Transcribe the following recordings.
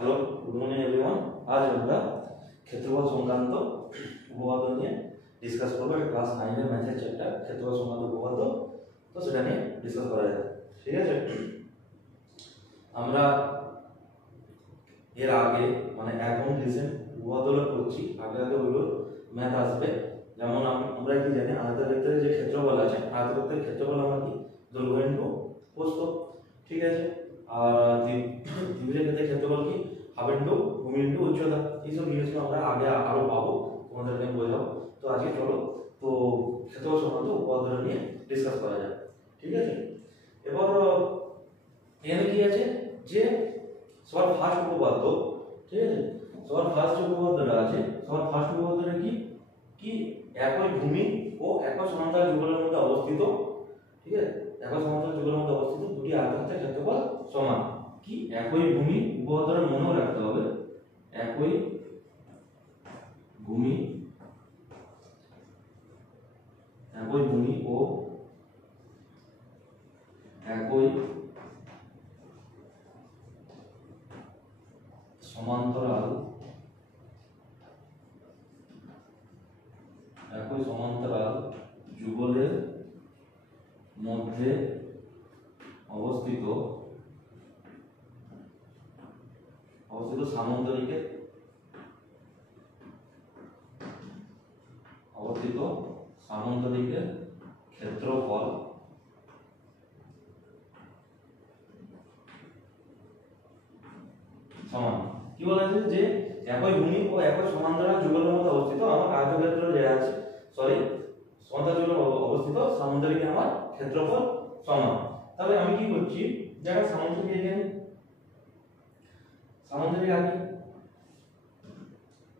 Hello good morning everyone. आज আমরা ক্ষেত্রফল সংক্রান্ত উপপাদ্য নিয়ে ডিসকাস করব। এটা ক্লাস 9 এর ম্যাথের চ্যাপ্টার ক্ষেত্রফল সংক্রান্ত উপপাদ্য, তো সেটা নিয়ে ডিসকাস করা যাবে। ঠিক আছে, আমরা এর আগে মানে এখন রিসেন্ট উপপাদ্যগুলো করছি, আগে আগে ওইগুলো ম্যাথ আসবে। যেমন আমরা কি জানি, আয়তক্ষেত্রের যে ক্ষেত্রফল আছে, আয়তক্ষেত্রের ক্ষেত্রফল আমরা কি দৈর্ঘ্য ইনটু প্রস্থ। ঠিক আছে, আর ত্রিভুজের ক্ষেত্রে ক্ষেত্রফল কি হাফ ইনটু ভূমি ইনটু উচ্চতা। এইসব জিনিসগুলো আমরা আগে আরো পাবো, তোমাদেরকে আমি বোঝাবো। তো আজকে চলো তো ক্ষেত্রফল সংক্রান্ত উপপাদ্য নিয়ে ডিসকাস করা যাক। ঠিক আছে, এবার এখানে কি আছে যে সবার ফার্স্ট উপপাদ্য, ঠিক আছে, সবার ফার্স্ট উপপাদ্যটা আছে, সবার ফার্স্ট উপপাদ্যটা কি কি একই ভূমি ও একই সমান্তরাল যুগলের মধ্যে অবস্থিত, ঠিক আছে, একই সমান্তরাল যুগলের মধ্যে অবস্থিত দুটি আয়তক্ষেত্রের ক্ষেত্রফল সমান। কি একই ভূমি, উপপাদ্যটা মনেও রাখতে হবে, একই ভূমি ও একই সমান্তরাল যুগলের মধ্যে অবস্থিত সামান্তরিকের ক্ষেত্রফল সমান। কি বলা আছে যে একই ভূমি ও একই সমান্তরাল যুগলের মধ্যে অবস্থিত আমার আয়তক্ষেত্র যে আছে, সমান্তরাল যুগলের অবস্থিত সামান্তরিকের আমার ক্ষেত্রফল সমান। তাহলে আমি কি করছি, যেটা সামান্তরিক এখানে সামান্তরিক আগে,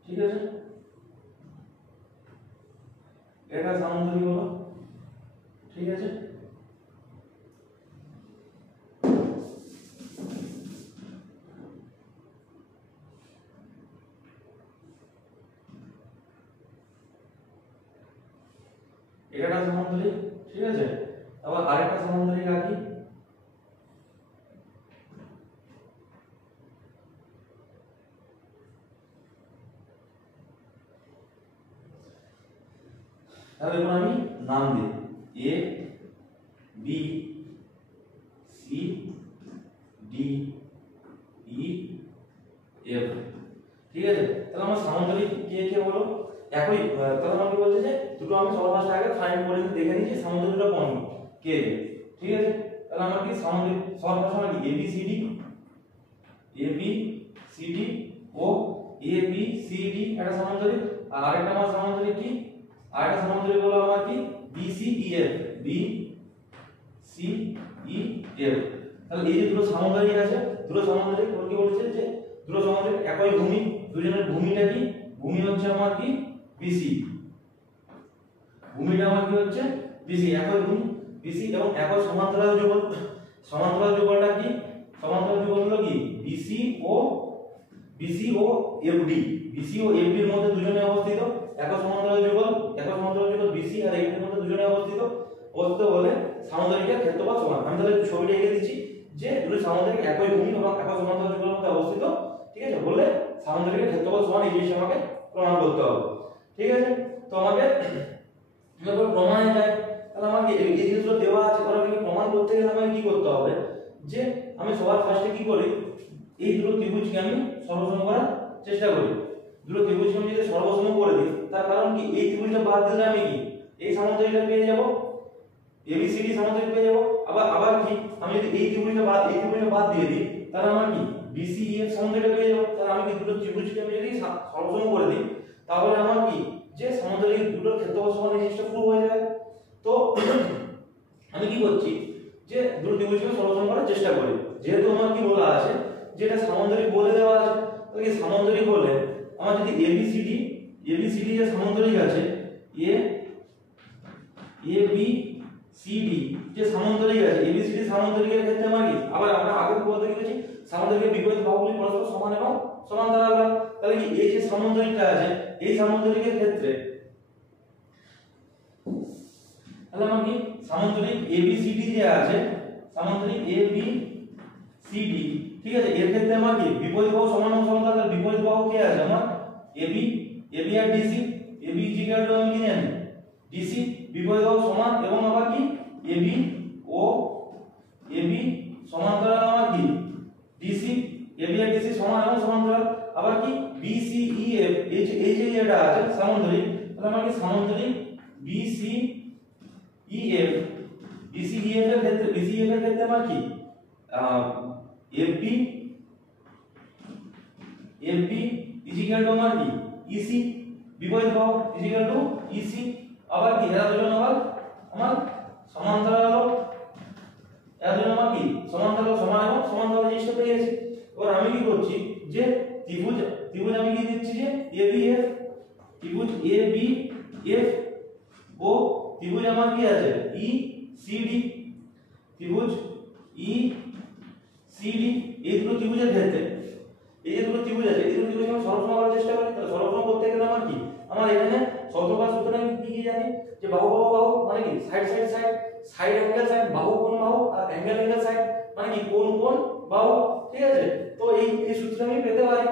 ঠিক আছে, এটা সামান্তরিক হলো। ঠিক আছে, এটা সমান্তরিক। ঠিক আছে, আবার আরেকটা সমান্তরিক আঁকি, তাহলে এখন আমি নাম দিই A B C D E F. ঠিক আছে, তাহলে আমার সামান্তরিক কে কে বলো একই। তাহলে আমাকে বলছে যে দুটো আমি সবার ফার্স্ট আগে ফাইন্ড করে দেখে নিচ্ছি সামান্তরিকটা কোন কে। ঠিক আছে, তাহলে আমার কি সামান্তরিক সবার ফার্স্ট আমার কি এ বি সি ডি ও এ বি সি ডি একটা সামান্তরিক, আর আরেকটা আমার সামান্তরিক কি, আরেকটা সামান্তরিক হলো আমার কি বি সি ই এফ। তাহলে এই যে দুটো সামান্তরিক আছে, দুটো সামান্তরিক কি বলেছে যে দুটো সামান্তরিক একই ভূমি, দুজনের ভূমিটা কি, ভূমি হচ্ছে আমার কি বিসি, ভূমিটা আমার কি হচ্ছে বিসি, একই ভূমি বিসি এবং একই সমান্তরাল যুগল। সমান্তরাল যুগলটা কি, সমান্তরাল যুগল হলো কি বিসি ও এফডি। বিসি ও এফডি এর মধ্যে দুজনে অবস্থিত একই সমান্তরাল যুগল, বিসি আর এফডি এর মধ্যে দুজনে অবস্থিত বলে সামান্তরিকের ক্ষেত্রফল সমান। আমি তাহলে ছবিটা এঁকে দিচ্ছি যে দুটো সামান্তরিক একই ভূমি এবং একই সমান্তরাল যুগলের মধ্যে অবস্থিত। ঠিক আছে, বলে সামান্তরিকের ক্ষেত্রফল সমান, এই জিনিসটা আমাকে প্রমাণ করতে হবে। ঠিক আছে, তো আমাকে যখন প্রমাণে যায়, তাহলে আমাকে এই জিনিসগুলো দেওয়া আছে, ওরা কি প্রমাণ করতে গেলে আমাকে কি করতে হবে যে আমি সবার ফার্স্টে কি করি, এই দুটো ত্রিভুজকে আমি সর্বসম করার চেষ্টা করি। দুটো ত্রিভুজকে আমি যদি সর্বসম করে দিই, তার কারণ কি এই ত্রিভুজটা বাদ দিলে আমি কি এই সামান্তরিকটা পেয়ে যাব, এবিসিডি সামান্তরিক পেয়ে যাব। আবার কি আমি যদি এই ত্রিভুজটা বাদ দিয়ে দিই, তাহলে আমার কি বিসিএফ সামান্তরিকটা পেয়ে যাব। তাহলে আমি কি দুটো ত্রিভুজকে আমি যদি সর্বসম করে দিই, তাহলে আমার কি যে সামান্তরিক দুটোর ক্ষেত্রফল সমান এই জিনিসটা প্রুভ হয়ে যাবে। তো আমি কি করছি যে দুটো ত্রিভুজকে সর্বসম করার চেষ্টা করি। যেহেতু আমার কি বলা আছে যে এটা সামান্তরিক বলে দেওয়া আছে, তাহলে কি সামান্তরিক বলে আমার যদি এবিসিডি যে সামান্তরিক আছে, এবিসিডি যে সামান্তরিক আছে, এবিসিডি সামান্তরিকের ক্ষেত্রে আমার কি আবার আমরা আগে বলতে গেছি সামান্তরিকের বিপরীত বাহুগুলি পরস্পর সমান এবং সমান্তরাল হয়। তাহলে কি এই যে সামান্তরিকটা আছে, এই সামান্তরিকের ক্ষেত্রে তাহলে আমার কি সামান্তরিক এবিসিডি যে আছে, সামান্তরিক এবিসিডি ঠিক আছে, এর ক্ষেত্রে আমার কি বিপরীত বাহু সমান এবং সমান থাকলে বিপরীত বাহু কে আছে আমার এবি, এবি আর ডিসি। এবি ইকুয়াল টু আমি কি জানি ডিসি, বিপরীত বাহু সমান এবং আবার কি এবি ও এবি সমান্তরাল আমার কি ডিসি, এবি আর ডিসি সমান এবং সমান্তরাল, আবার কি বিসি ইএফ এই যে এটা আছে সামান্তরিক, তাহলে আমার কি সামান্তরিক বিসি ইএফ, বিসি ইএফ এর ক্ষেত্রে বিসি ইএফ এর ক্ষেত্রে আমার কি এফবি এফবি ইকুয়াল টু আমার কি ইসি, বিপরীত বাহু ইকুয়াল টু ইসি, আবার কি এরা দুজন আবার আমার সমান্তরাল হলো, এরা দুজন আমার কি সমান্তরাল সমান এবং সমান্তরাল জিনিসটা পেয়ে গেছি। এবার আমি কি করছি যে ত্রিভুজ ত্রিভুজ আমি কি দিচ্ছি যে এবিএফ, ত্রিভুজ এবিএফ ও ত্রিভুজ আমার কি আছে ইসিডি, ত্রিভুজ ইসিডি, এই দুটো ত্রিভুজের ক্ষেত্রে এই যে দুটো ত্রিভুজ আছে এই দুটো ত্রিভুজ আমি সরলসম করার চেষ্টা করি। তাহলে সরলসম করতে গেলে আমার কি আমার এখানে সরলতার সূত্রে আমি কি কি জানি যে বাহু বাহু বাহু মানে কি side side side, side angle side, বাহু কোণ বাহু আর অ্যাঙ্গেল অ্যাঙ্গেল সাইড মানে কি কোণ কোণ বাহু, ঠিক আছে। তো এই সূত্র আমি পেতে পারি,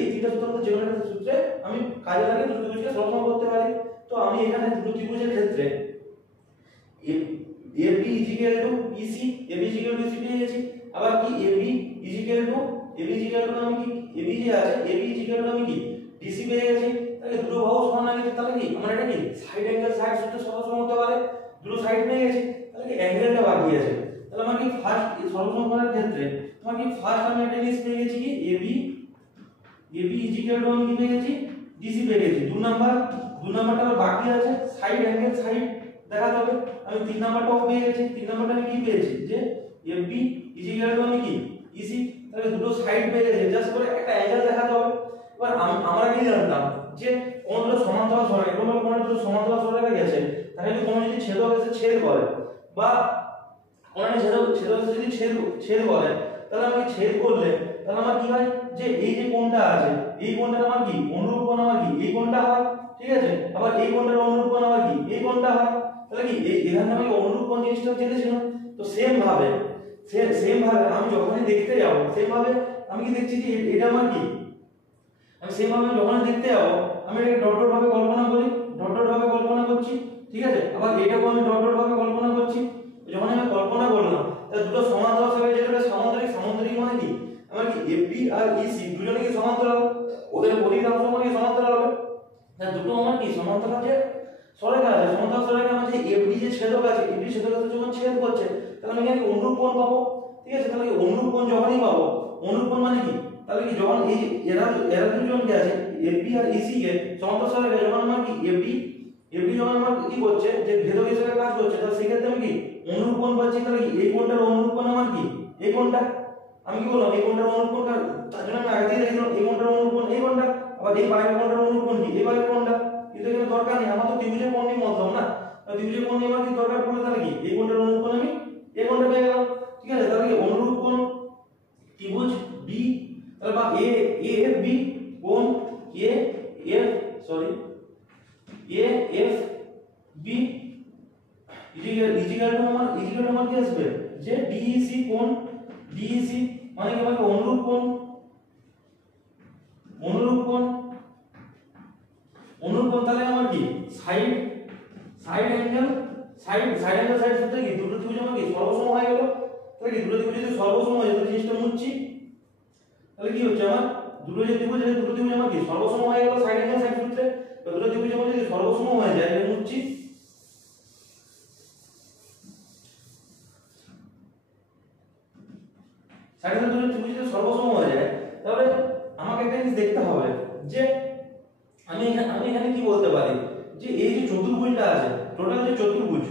এই তিনটা সূত্রের মধ্যে যে কোনো একটা সূত্রে আমি কাজে লাগিয়ে দুটো ত্রিভুজকে সরলসম করতে পারি। তো আমি এখানে দুটো ত্রিভুজের ক্ষেত্রে AB equal to EC, AB equal to EC পেয়ে গেছি, আবার কি AB ইকুয়াল টু আমি কি AB যে আছে AB ইকুয়াল টু আমি কি DC পেয়ে গেছি। তাহলে দুটো বাহু সমান হয়ে গেছে, তাহলে কি আমরা এটা কি সাইড অ্যাঙ্গেল সাইড সূত্রে সরলসম হতে পারে, দুটো সাইড পেয়ে গেছি, তাহলে কি অ্যাঙ্গেলটা বাকি আছে। তাহলে আমার কি ফার্স্ট সরলসম করার ক্ষেত্রে আমার কি ফার্স্ট আমি একটা জিনিস পেয়ে গেছি কি AB ইকুয়াল টু আমি কি পেয়ে গেছি DC পেয়ে গেছি। দু নাম্বারটা আবার বাকি আছে, সাইড অ্যাঙ্গেল সাইড দেখাতে হবে। আমি তিন নাম্বারটাও পেয়ে গেছি, তিন নাম্বারটা আমি কি পেয়েছি যে FB ইকুয়াল টু আমি কি EC, তাহলে দুটো সাইড পেয়ে গেছে, জাস্ট করে একটা অ্যাঙ্গেল দেখাতে হবে। এবার আমরা কি জানতাম যে কোন দুটো সমান্তরাল সরলরেখা, এরকম কোন দুটো সমান্তরাল সরলরেখা গেছে, তাহলে যদি কোন যদি ছেদক এসে ছেদ করে বা কোন ছেদক যদি ছেদ করে, তাহলে আমি ছেদ করলে তাহলে আমার কি হয় যে এই যে কোণটা আছে এই কোণটা আমার কি অনুরূপ কোণ আমার কি এই কোণটা হয়, ঠিক আছে। আবার এই কোণটার অনুরূপ কোণ আমার কি এই কোণটা হয়, তাহলে কি এখানে আমি অনুরূপ কোণ জিনিসটা জেনেছিলাম। তো সেম ভাবে আমি যখনই দেখতে যাব সেম ভাবে আমি কি দেখছি যে এটা আমার কি আমি সেম ভাবে যখন দেখতে যাব আমি এটাকে ডট ডট ভাবে কল্পনা করি, ডট ডট ভাবে কল্পনা করছি, ঠিক আছে। আবার এটাকে আমি ডট ডট ভাবে কল্পনা করছি, যখন আমি কল্পনা করলাম তাহলে দুটো সমান্তরাল হবে, যেটা সামান্তরিক মানে কি আমার কি FB আর EC দুজনে কি সমান্তরাল, ওদের অধিকাংশ মানে সমান্তরাল হবে। তাহলে দুটো আমার কি সমান্তরাল যে সরলরেখা আছে, সমান্তরাল সরলরেখা আমার যে FD যে ছেদক আছে FD ছেদক যখন ছেদ করছে তাহলে আমি এখানে অনুরূপ কোণ পাবো, ঠিক আছে। তাহলে অনুরূপ কোণ যখনই পাবো, অনুরূপ কোণ মানে কি তাহলে কি যখন এই এরা দুজন কে আছে FB আর EC কে সমান্তরাল সরলরেখা যখন আমার কি FD যখন আমার কি করছে যে ভেদক হিসেবে কাজ করছে, তাহলে সেই ক্ষেত্রে আমি কি অনুরূপ কোণ পাচ্ছি। তাহলে কি এই কোণটার অনুরূপ কোণ আমার কি এই কোণটা, আমি কি বললাম এই কোণটার অনুরূপ কোণ, তার জন্য আমি আগে থেকে লিখলাম এই কোণটার অনুরূপ কোণ এই কোণটা, আবার এই বাইরের কোণটার অনুরূপ কোণ কি এই বাইরের কোণটা, কিন্তু এখানে দরকার নেই, আমার তো ত্রিভুজের কোণ নিয়ে মতলব না, ত্রিভুজের কোণ নিয়ে আমার কি দরকার পড়বে, তাহলে কি এই কোণটার অনুরূপ কোণ আমি এই কোণটা পেয়ে গেলাম, ঠিক আছে। তাহলে কি অনুরূপ কোণ ত্রিভুজ B, তাহলে বা AFB কোণ AFB ইকুয়াল টু আমার কি আসবে যে DEC কোণ DEC মানে কি আমাকে অনুরূপ কোণ তাহলে আমার কি সাইড অ্যাঙ্গেল সাইড সূত্রে কি দুটো ত্রিভুজ আমার কি সর্বসম হয়ে গেল। তাহলে কি দুটো ত্রিভুজ যদি সর্বসম হয় তাহলে জিনিসটা মুছছি, তাহলে কি হচ্ছে আমার দুটো ত্রিভুজ আমার কি সর্বসম হয়ে গেল সাইড অ্যাঙ্গেল সাইড সূত্রে। তো দুটো ত্রিভুজ আমার যদি সর্বসম হয়ে যায় তাহলে মুছছি, সাইড অ্যাঙ্গেল দুটো ত্রিভুজ যদি সর্বসম হয়ে যায় তাহলে আমাকে একটা জিনিস দেখতে হবে যে আমি এখানে কি বলতে পারি যে এই যে চতুর্ভুজটা আছে টোটাল যে চতুর্ভুজ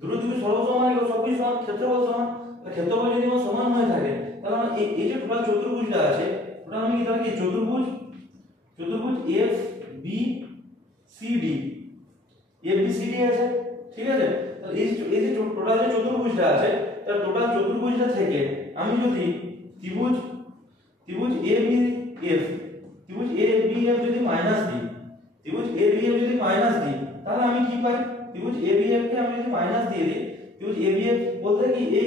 দুটো ত্রিভুজ সর্বসম মানে সবই সমান, ক্ষেত্রফল সমান, ক্ষেত্রফল যদি আমার সমান হয়ে থাকে তাহলে আমার এই যে টোটাল চতুর্ভুজটা আছে ওটা আমি কি তাহলে কি চতুর্ভুজ FBCD আছে, ঠিক আছে। তাহলে এই যে টোটাল যে চতুর্ভুজটা আছে তার টোটাল চতুর্ভুজটা থেকে আমি যদি ত্রিভুজ ABF যদি মাইনাস দিই, তাহলে আমি কি পাই ত্রিভুজ ABF কে আমি যদি মাইনাস দিয়ে দিই, ত্রিভুজ ABF বলতে কি এই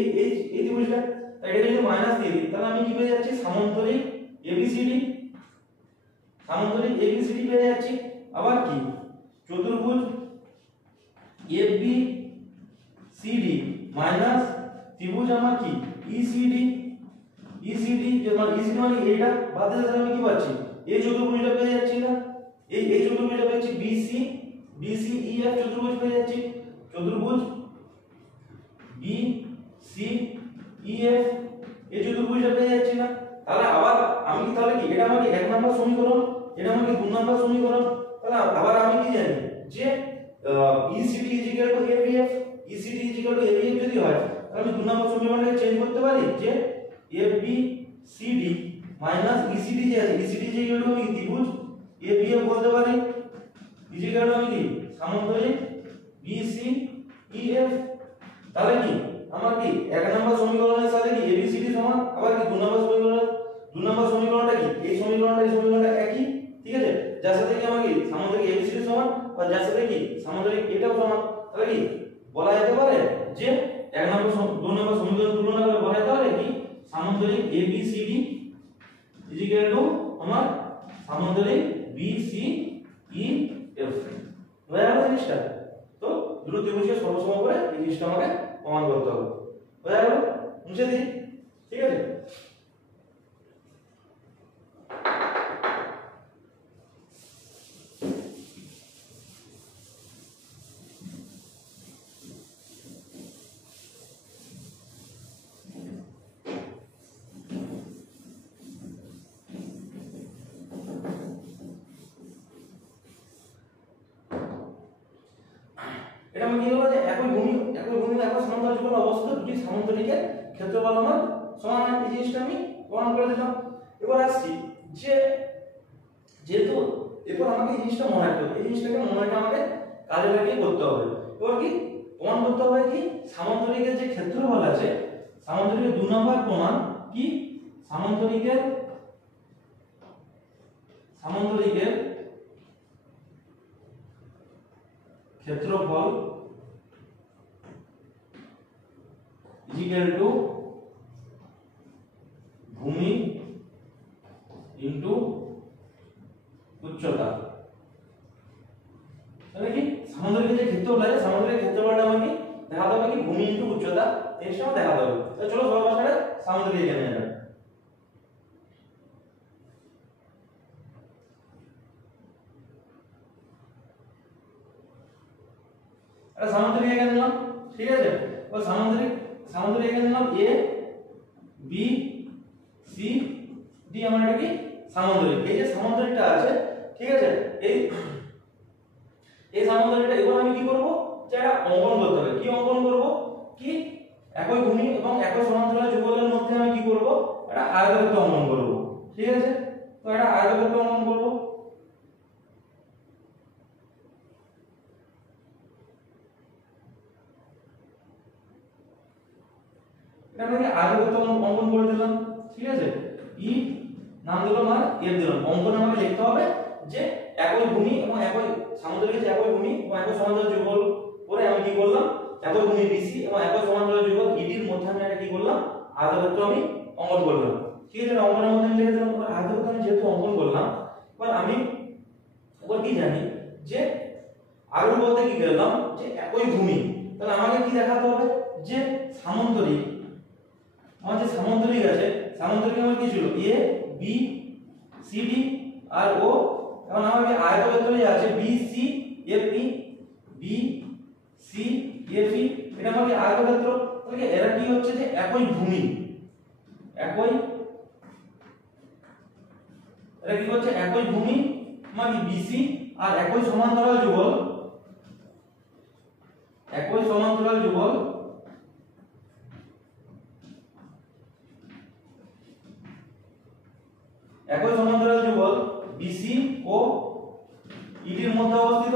ত্রিভুজটা, তাই এটা যদি মাইনাস দিয়ে দিই তাহলে আমি কি পেয়ে যাচ্ছি সামান্তরিক এবিসিডি, সামান্তরিক এবিসিডি পেয়ে যাচ্ছি। আবার কি চতুর্ভুজ এবি সিডি মাইনাস ত্রিভুজ আমার কি ইসিডি, ইসিডি মানে ইসিডি মানে এইটা বাদ দিলে আমি কি পাচ্ছি এই চতুর্ভুজটা পেয়ে যাচ্ছি না, এই চতুর্ভুজটা পেয়েছি বিসি, বিসি ইএফ চতুর্ভুজ পেয়ে যাচ্ছি, চতুর্ভুজ বি সি ইএফ এই চতুর্ভুজটা পেয়ে যাচ্ছি না। তাহলে আবার আমি কি তাহলে কি এটা আমাকে 1 নম্বর সমীকরণ, এটা আমাকে 2 নম্বর সমীকরণ। তাহলে আবার আমি কি জানি যে ইসিডি এবিএফ, ইসিডি এবিএফ যদি হয় তাহলে আমি 2 নম্বর সমীকরণটাকে চেঞ্জ করতে পারি যে এবিসিডি মাইনাস ইসিডি যে আছে, ইসিডি যে আমি ত্রিভুজ এবিএফ বলতে পারি, ইজিক্যাল আমি কি সামান্তরিক বিসি ইএফ। তাহলে কি আমার কি 1 নম্বর সমীকরণের সাথে কি এবিসিডি সমান, আবার কি 2 নম্বর সমীকরণ, 2 নম্বর সমীকরণটা কি এই সমীকরণটা একই, ঠিক আছে, যার সাথে কি আমার কি সামান্তরিক এবিসিডি সমান আর যার সাথে কি সামান্তরিক এটাও সমান। তাহলে কি বলা যেতে পারে যে 1 নম্বর 2 নম্বর সমীকরণ তুলনা করে বলা যেতে পারে কি সামান্তরিক এবিসিডি ইজিক্যাল টু আমার সামান্তরিক বিসি ইএফ। হয়ে গেল জিনিসটা। তো দুটো ত্রিভুজকে সর্বসম করে এই জিনিসটা আমাকে প্রমাণ করতে হবে। হয়ে গেল, মুছে দিই, ঠিক আছে। এটা আমি কি বলবো যে একই ভূমি একই সমান্তরাল যুগল অবস্থিত দুটি সামান্তরিকের ক্ষেত্রফল আমার সমান হয়, এই জিনিসটা আমি প্রমাণ করে দিলাম। এবার আসছি যে যেহেতু এরপর আমাকে এই জিনিসটা মনে রাখতে হবে, এই জিনিসটাকে মনে রাখতে আমাকে কাজে লাগিয়ে করতে হবে। এবার কি প্রমাণ করতে হবে কি সামান্তরিকের যে ক্ষেত্রফল আছে, সামান্তরিকের 2 নম্বর প্রমাণ কি সামান্তরিকের ক্ষেত্রফল ইকুয়াল টু ভূমি ইনটু উচ্চতা। তাহলে কি সামান্তরিকের যে ক্ষেত্রফল আছে, সামান্তরিকের ক্ষেত্রফলটা আমাকে দেখাতে হবে কি ভূমি ইনটু উচ্চতা, জিনিসটা দেখাতে হবে। তো চলো সবার ভাষায় সামান্তরিক এখানে যাবে। এটা সামান্তরিক এখানে নিলাম, ঠিক আছে। ও সামান্তরিক এখানে নিলাম এ বি সি ডি, আমার এটা কি সামান্তরিক। এই যে সামান্তরিকটা আছে, ঠিক আছে, এই সামান্তরিকটা এবার আমি কি করব যে এটা অঙ্কন করতে হবে। কি অঙ্কন করব কি একই ভূমি এবং একই সমান্তরাল যুগলের মধ্যে আমি কি করব এটা আয়তক্ষেত্র অঙ্কন করব, ঠিক আছে। তো এটা আয়তক্ষেত্র অঙ্কন করব। আমি আয়তক্ষেত্র অঙ্কন করে দিলাম, ঠিক আছে। ই নাম দিলাম আর এর দিলাম। অঙ্কনে আমাকে লিখতে হবে যে একই ভূমি এবং একই সামান্তরিকের যে একই ভূমি এবং একই সমান্তরাল যুগল করে আমি কি করলাম একই ভূমি বিসি এবং একই সমান্তরাল যুগল ইডির মধ্যে আমি এটা কি করলাম আয়তক্ষেত্র আমি অঙ্কন করলাম, ঠিক আছে। অঙ্কনের মধ্যে আমি লিখে দিলাম। আয়তক্ষেত্র আমি যেহেতু অঙ্কন করলাম, এবার আমি কি জানি যে আরো বলতে কি করলাম যে একই ভূমি, তাহলে আমাকে কি দেখাতে হবে যে সামান্তরিক, আমার যে সামান্তরিক আছে সামান্তরিক আমার কি ছিল এ বি সি ডি আর ও, এখন আমাকে আয়তক্ষেত্র যে আছে B C F E, B C F E, এটা আমাকে আয়তক্ষেত্র। তাহলে এরা কি হচ্ছে যে একই ভূমি, এরা কি হচ্ছে একই ভূমি মানে বিসি আর একই সমান্তরাল যুগল, একই সমান্তরাল যুগল বিসি ও ইডির মধ্যে অবস্থিত।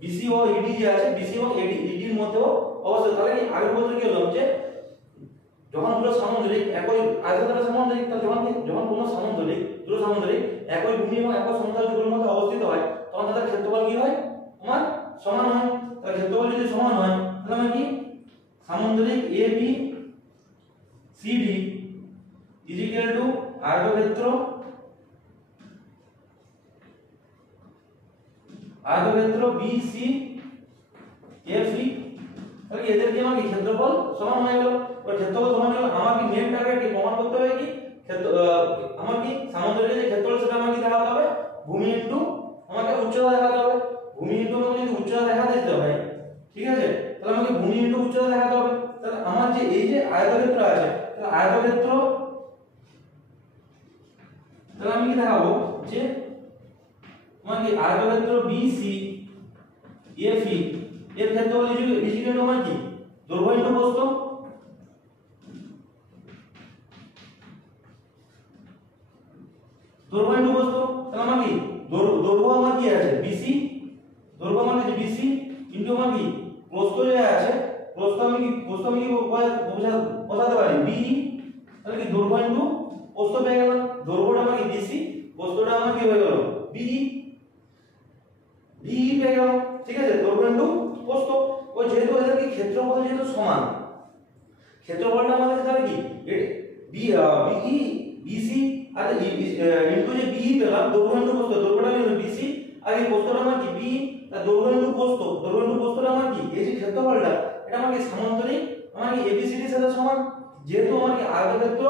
বিসি ও ইডি যে আছে, বিসি এবং ইডির মধ্যে অবস্থিত। তাহলে কি আগের বছর কি হলো যে যখন দুটো সামান্তরিক একই আয়তক্ষেত্র সামান্তরিক, তাহলে যখন কোনো সামান্তরিক দুটো সামান্তরিক একই ভূমি এবং একই সমান্তরাল যুগলের মধ্যে অবস্থিত হয় তখন তাদের ক্ষেত্রফল কি হয় আমার সমান হয়। তাহলে ক্ষেত্রফল যদি সমান হয় তাহলে আমি কি সামান্তরিক A B CD is equal to আয়তক্ষেত্র BC FE। তাহলে এদেরকে আমাকে ক্ষেত্রফল সমান হয়ে গেল। ওই ক্ষেত্রফল সমান হলে আমাকে মেন টার্গেট কি প্রমাণ করতে হবে কি আমার কি সামুদ্রিক যে ক্ষেত্রফল সেটা আমাকে দেখাতে হবে ভূমি ইনটু আমাকে উচ্চতা দেখাতে হবে। ভূমি ইনটু আমাকে যদি উচ্চতা দেখাতে দিতে হয়, ঠিক আছে, তাহলে আমাকে ভূমি ইনটু উচ্চতা দেখাতে হবে। তাহলে আমার যে এই যে আয়তক্ষেত্র আছে, তাহলে আয়তক্ষেত্র, তাহলে আমি কি দেখাবো যে আমাকে আয়তক্ষেত্র BC FE এর ক্ষেত্রফল ইজ ইকুয়াল টু আমার কি দৈর্ঘ্য ইনটু প্রস্থ। দৈর্ঘ্য ইনটু প্রস্থ, তাহলে আমার কি দৈর্ঘ্য আমার কি আছে BC, দৈর্ঘ্য আমার আছে BC ইনটু আমার কি প্রস্থ যে আছে, প্রস্থ আমি কি বোঝাতে পারি BE। তাহলে কি দৈর্ঘ্য ইনটু প্রস্থ পেয়ে গেলাম। দৈর্ঘ্যটা আমার কি BC, প্রস্থটা আমার কি হয়ে গেল BE পেয়ে গেলাম। ঠিক আছে, দৈর্ঘ্য ইনটু প্রস্থ। ওই যেহেতু এদের কি ক্ষেত্রফল যেহেতু সমান, ক্ষেত্রফলটা আমাদের তাহলে কি BE BC আর ইনটু যে BE পেলাম, দৈর্ঘ্য ইনটু প্রস্থ, দৈর্ঘ্যটা আমি BC আর এই প্রস্থটা আমার কি BE, আর দৈর্ঘ্য ইনটু প্রস্থ, দৈর্ঘ্য ইনটু প্রস্থটা আমার কি এই যে ক্ষেত্রফলটা এটা আমার কি সামান্তরিক আমার কি ABCD এর সাথে সমান। যেহেতু আমার কি আয়তক্ষেত্র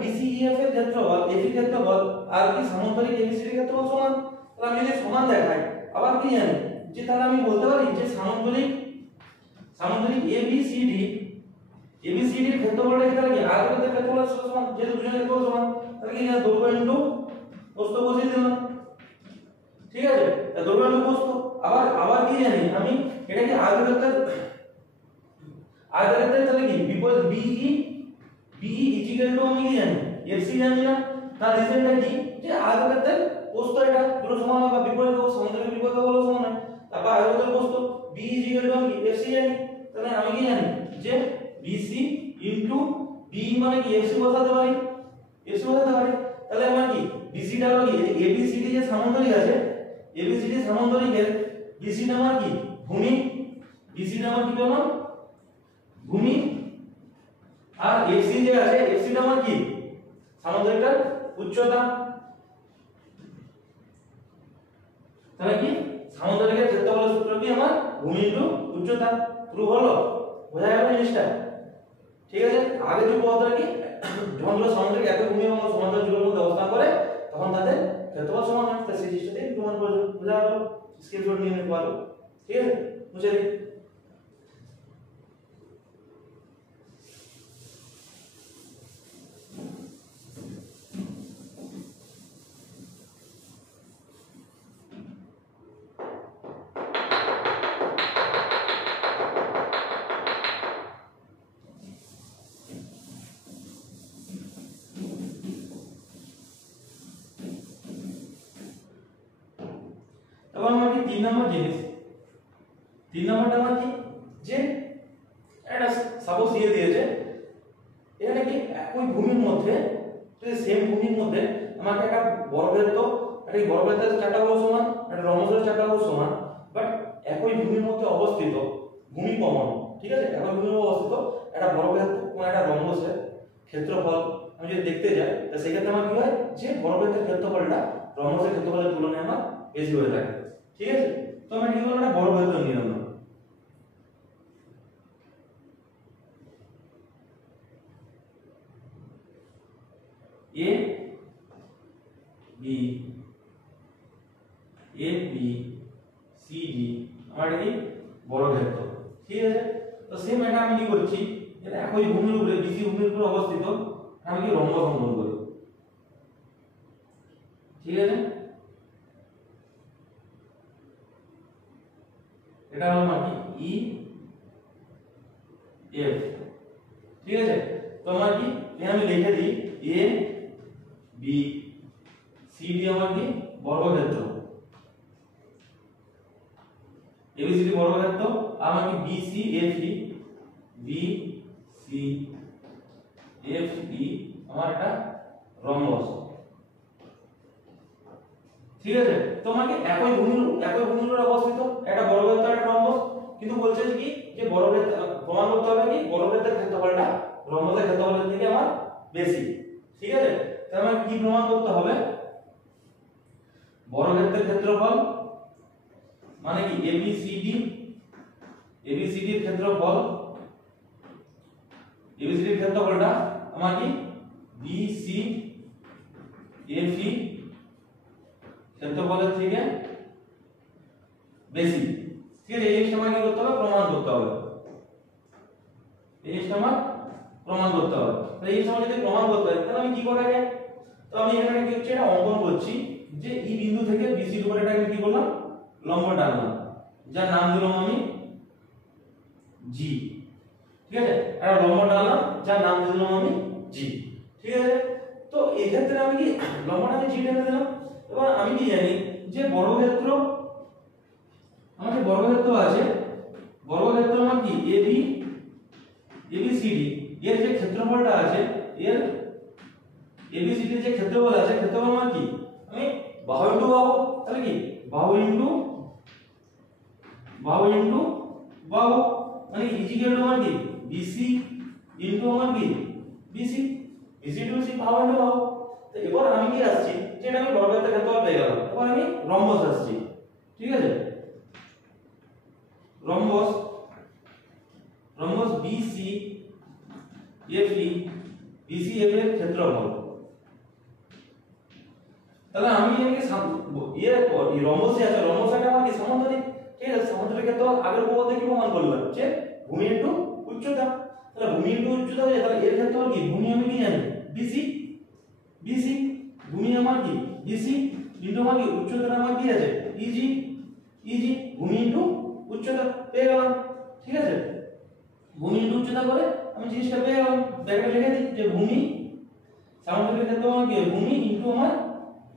BCEF এর ক্ষেত্রফল FE ক্ষেত্রফল আর কি সামান্তরিক ABCD ক্ষেত্রফল সমান, তাহলে আমি যদি সমান দেখাই আবার কি জানি যে তাহলে আমি বলতে পারি যে সামান্তরিক ABCD এর ক্ষেত্রফলটা কি তাহলে কি আয়তক্ষেত্রের ক্ষেত্রফলের সাথে সমান। যেহেতু দুজনের ক্ষেত্রফল সমান, তাহলে কি দৈর্ঘ্য ইনটু প্রস্থ বসিয়ে দিলাম। ঠিক আছে, দৈর্ঘ্য ইনটু প্রস্থ। আবার কি জানি আমি এটা কি আয়তক্ষেত্রের তাহলে কি বিপরীত BE ইজ ইকুয়াল টু আমি কি জানি FC জানি না। তার রিজনটা কি যে আয়তক্ষেত্রের প্রস্থ এটা দুটো সমান হবে, বিপরীত ও সমান্তরাল বিপরীত হলো সমান হয়। তারপর আয়তক্ষেত্রের প্রস্থ BE ইজ ইকুয়াল টু আমি FC জানি। তাহলে আমি কি জানি যে BC ইনটু BE মানে কি FC বসাতে পারি, তাহলে আমার কি BC টা হলো কি ABCD যে সামান্তরিক আছে, ABCD সামান্তরিকের BC টা আমার কি ভূমি, BC টা আমার কি পেলাম ভূমি, আর FC যে আছে FC টা আমার কি সামান্তরিকটার উচ্চতা। তাহলে কি সামান্তরিকের ক্ষেত্রফলের সূত্র কি আমার ভূমি ইনটু উচ্চতা। প্রুফ হলো, বোঝা গেল জিনিসটা? ঠিক আছে, আগে যে পদ্ধতিটা কি যখন দুটো সামান্তরিক একই ভূমি এবং সমান্তরাল যুগলের মধ্যে অবস্থান করে তখন তাদের ক্ষেত্রফল সমান হয়। তাই সেই জিনিসটাই প্রমাণ করে বোঝা গেল। স্ক্রিনশট নিয়ে নিতে পারো। ঠিক আছে, বুঝে নি। এবার আমার কি 3 নম্বর জিনিস, 3 নম্বরটা আমার কি যে এটা সাপোজ দিয়েছে এখানে কি একই ভূমির মধ্যে, যদি সেম ভূমির মধ্যে আমাকে একটা বর্গক্ষেত্র, একটা বর্গক্ষেত্রের চারটা বাহু সমান, একটা রম্বসের চারটা বাহু সমান, বাট একই ভূমির মধ্যে অবস্থিত ভূমি কমন। ঠিক আছে, একই ভূমির মধ্যে অবস্থিত একটা বর্গক্ষেত্র এবং একটা রম্বসের ক্ষেত্রফল আমি যদি দেখতে যাই, তাহলে সেক্ষেত্রে আমার কি হয় যে বর্গক্ষেত্রের ক্ষেত্রফলটা রম্বসের ক্ষেত্রফলের তুলনায় আমার বেশি হয়ে থাকে। ঠিক আছে, তো আমরা কি করব, একটা বর্গক্ষেত্র নিয়ে নেব। A B C D আমার কি বর্গক্ষেত্র। ঠিক আছে, তো সেম এটা আমি কি করছি, এটা একই ভূমির উপরে BC ভূমির উপরে অবস্থিত আমি কি রম্বস অঙ্কন করি। ঠিক আছে, এটা হলো আমার কি EF। ঠিক আছে, তো আমার কি আমি লিখে দিই A B C D আমার কি বর্গক্ষেত্র, ABCD বর্গক্ষেত্র, আমার কি BC FE আমার একটা রম্বস। ঠিক আছে, তো আমাকে একই ভূমির উপরে অবস্থিত একটা বর্গক্ষেত্র একটা রম্বস, কিন্তু বলছে কি যে বর্গক্ষেত্র প্রমাণ করতে হবে কি বর্গক্ষেত্রের ক্ষেত্রফলটা রম্বসের ক্ষেত্রফলের থেকে আমার বেশি। ঠিক আছে, তাহলে আমাকে কি প্রমাণ করতে হবে? বর্গক্ষেত্রের ক্ষেত্রফল মানে কি এবিসিডি, এবিসিডির ক্ষেত্রফল, এবিসিডির ক্ষেত্রফলটা আমার কি বিসি এফি ক্ষেত্রফলের থেকে বেশি। ঠিক আছে, এই জিনিসটা আমাকে কি করতে হবে? প্রমাণ করতে হবে। এই জিনিসটা আমার প্রমাণ করতে হবে। তাহলে এই জিনিসটা যদি প্রমাণ করতে হয় তাহলে আমি কি করে আগে, তো আমি এখানে কি হচ্ছে এটা অঙ্কন করছি যে ই বিন্দু থেকে বিসি এর উপরে এটাকে কি করলাম? লম্ব টানলাম, যার নাম দিলাম আমি জি। ঠিক আছে, আর লম্ব টানলাম যার নাম দিলাম আমি জি। ঠিক আছে, তো এই ক্ষেত্রে আমি কি লম্বটাকে জি টেনে দিলাম। এবার আমি কি জানি যে বর্গক্ষেত্র, আমার যে বর্গক্ষেত্র আছে, বর্গক্ষেত্র আমার কি এবি, এবিসিডি এর যে ক্ষেত্রফলটা আছে, এর এবিসিডি যে ক্ষেত্রফল আছে, ক্ষেত্রফল মানে কি আমি বাহু ইনটু বাহু, তাহলে কি বাহু ইনটু বাহু ইনটু বাহু মানে ইজিক্যাল টু মানে কি বিসি ইনটু আমার কি বিসি, বিসি টু বিসি বাহু ইনটু বাহু। তো এবার আমি কি আসছি যে এটা আমি বর্গক্ষেত্রের ক্ষেত্রফল পেয়ে গেলাম। এবার আমি রম্বস আসছি। ঠিক আছে, rhombus, rhombus BC F, BC F এর ক্ষেত্রফল। তাহলে আমি একে এর পর এই রম্বসে আছে, রম্বসটা আমার কি সমান্তরিক। ঠিক আছে, সমান্তরিক ক্ষেত্রফল আগের উপপাদ্যে কি প্রমাণ করলাম যে ভূমি ইনটু উচ্চতা। তাহলে ভূমি ইনটু উচ্চতা হয়ে তাহলে এর ক্ষেত্রফল কি ভূমি আমি কি জানি বিসি, বিসি ভূমি আমার কি বিসি ইনটু আমার কি উচ্চতা আমার কি আছে ইজি, ইজি ভূমি ইনটু উচ্চতা পেয়ে গেলাম। ঠিক আছে, ভূমি ইনটু উচ্চতা করে আমি জিনিসটা পেয়ে গেলাম। ব্র্যাকেটে লিখে দিই যে ভূমি সমান্তরিক ক্ষেত্রফল কি ভূমি ইনটু আমার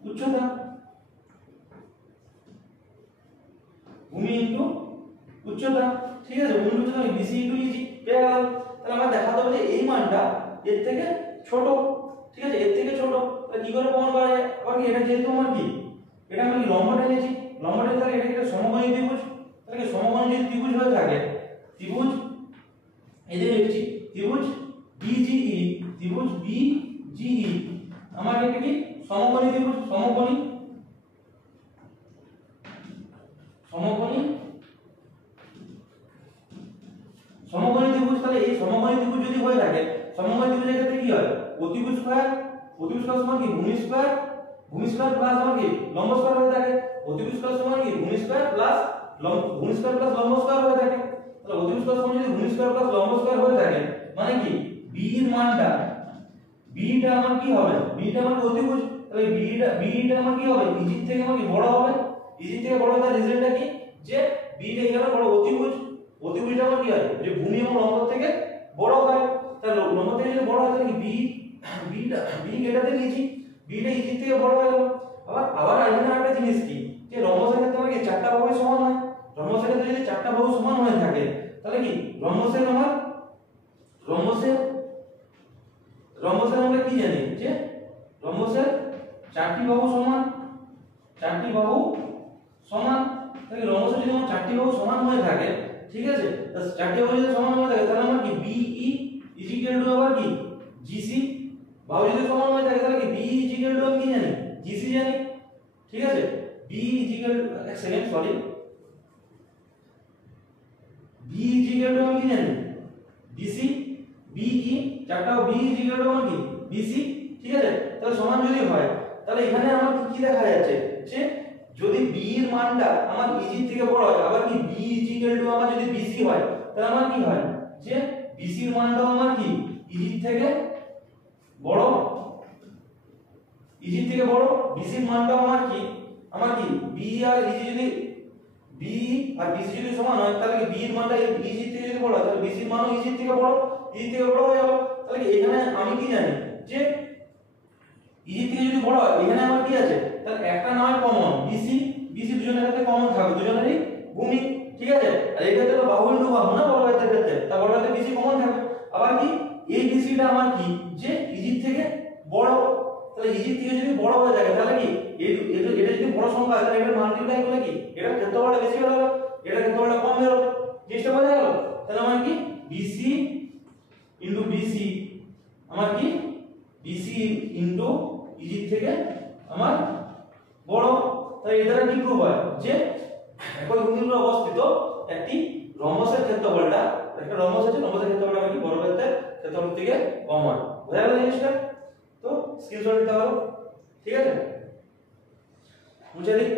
উচ্চতা, ভূমি ইনটু উচ্চতা। ঠিক আছে, ভূমি উচ্চতা বিসি ইনটু ইজি পেয়ে গেলাম। তাহলে আমরা দেখাতে হবে যে এই মানটা এর থেকে ছোট। ঠিক আছে, এর থেকে ছোট। তাহলে কি করে প্রমাণ করা যায়? আবার কি এটা যেহেতু আমার কি এটা আমি কি লম্ব টেনেছি, লম্ব টেনে তাহলে এটা একটা সমকোণী ত্রিভুজ। তাহলে কি সমকোণী যদি ত্রিভুজ হয়ে থাকে, ত্রিভুজ এই যে লিখছি ত্রিভুজ বিজিই, ত্রিভুজ বিজিই আমার এটা কি সমকোণী ত্রিভুজ, সমকোণী, সমকোণী, সমকোণী ত্রিভুজ। তাহলে এই সমকোণী ত্রিভুজ যদি হয়ে থাকে, সমকোণী ত্রিভুজের ক্ষেত্রে কি হয়? অতিভুজ স্কয়ার, অতিভুজ স্কয়ার সমান কি ভূমি স্কয়ার, ভূমি স্কয়ার প্লাস আমার কি লম্ব স্কয়ার হয়ে থাকে। অতিভুজ স্কয়ার সমান কি ভূমি স্কয়ার প্লাস ভূমি স্কয়ার প্লাস লম্ব স্কয়ার হয়ে থাকে। তাহলে অতিভুজ স্কয়ার সমান যদি ভূমি স্কয়ার প্লাস লম্ব স্কয়ার হয়ে থাকে মানে কি বি এর মানটা, বিটা আমার কি হবে? বিটা আমার অতিভুজ। তাহলে বিটা আমার কি হবে? ইজি থেকে আমার কি বড় হবে, ইজি থেকে বড় তার রিজল্টটা কি যে বিটা এখানে বড় অতিভুজ। অতিভুজটা আমার কি হয়? যে ভূমি এবং লম্ব থেকে বড় হয়। তাহলে লম্ব থেকে যদি বড় হয় তাহলে কি বি কেটাতে নিয়েছি, বিটা ইজি থেকে বড় হয়ে গেল। আবার এখানে একটা জিনিস কি যে রম্বসের ক্ষেত্রে আমার কি চারটা বাহু সমান হয়। রম্বসের ক্ষেত্রে যদি চারটা বাহু সমান হয়ে থাকে তাহলে কি রম্বসের আমরা কি জানি যে রম্বসের চারটি বাহু সমান, চারটি বাহু সমান। তাহলে রম্বসের যদি আমার চারটি বাহু সমান হয়ে থাকে, ঠিক আছে, তাহলে চারটি বাহু যদি সমান হয়ে থাকে তাহলে আমার কি বিই ইকুয়াল টু আবার কি জিসি। বাহু যদি সমান হয়ে থাকে তাহলে কি বিই ইকুয়াল টু আমি কি জানি জিসি জানি। ঠিক আছে, বিই ইকুয়াল টু এক second sorry, BE equal to আমি কি জানি বিসি, বিই চারটা বিই ইকুয়াল টু আমার কি বিসি। ঠিক আছে, তাহলে সমান যদি হয় তাহলে এখানে আমার কি দেখা যাচ্ছে যে যদি বি এর মানটা আমার ইজি থেকে বড় হয়, আবার কি বি ইকুয়াল টু আমার যদি বিসি হয় তাহলে আমার কি হয় যে বিসি এর মানটাও আমার কি ইজি থেকে বড়, ইজি থেকে বড়। বিসি এর মানটাও আমার কি বি আর ইজি যদি বি আর বিসি যদি সমান হয় তাহলে কি বি এর মানটা ইজি থেকে যদি বড় হয় তাহলে বিসি এর মানও ইজি থেকে বড়, ইজি থেকে বড় হয়ে গেল। তাহলে কি এখানে আমি কি জানি যে ইজি থেকে যদি বড় হয় এখানে আমার কি আছে তাহলে একটা না হয় কমন বিসি, বিসি দুজনের ক্ষেত্রে কমন থাকবে, দুজনেরই ভূমি। ঠিক আছে, আর এই ক্ষেত্রে তো বাহু ইনটু বাহু না বর্গক্ষেত্রের ক্ষেত্রে, তা বর্গক্ষেত্রে বিসি কমন থাকবে। আবার কি এই বিসিটা আমার কি যে ইজি থেকে বড়। তাহলে ইজি থেকে যদি বড় হয়ে যায় তাহলে কি এটা যদি বড় সংখ্যা হয় তাহলে এটা মাল্টিপ্লাই করলে কি এটা ক্ষেত্রফলটা বেশি হয়ে যাবে, এটা ক্ষেত্রফলটা কম হয়ে যাবে। জিনিসটা বোঝা গেল? তাহলে আমার কি বিসি ইনটু বিসি আমার কি বিসি ইনটু ইজি থেকে আমার বড়। তাই এর দ্বারা কি প্রুফ হয় যে একই ভূমির অবস্থিত একটি রম্বসের ক্ষেত্রফলটা, একটা রম্বস আছে, রম্বসের ক্ষেত্রফলটা কি বর্গক্ষেত্রের ক্ষেত্রফল থেকে কম হয়। বোঝা গেল জিনিসটা? তো স্ক্রিনশট নিতে পারো, ঠিক আছে? মুছে দিই।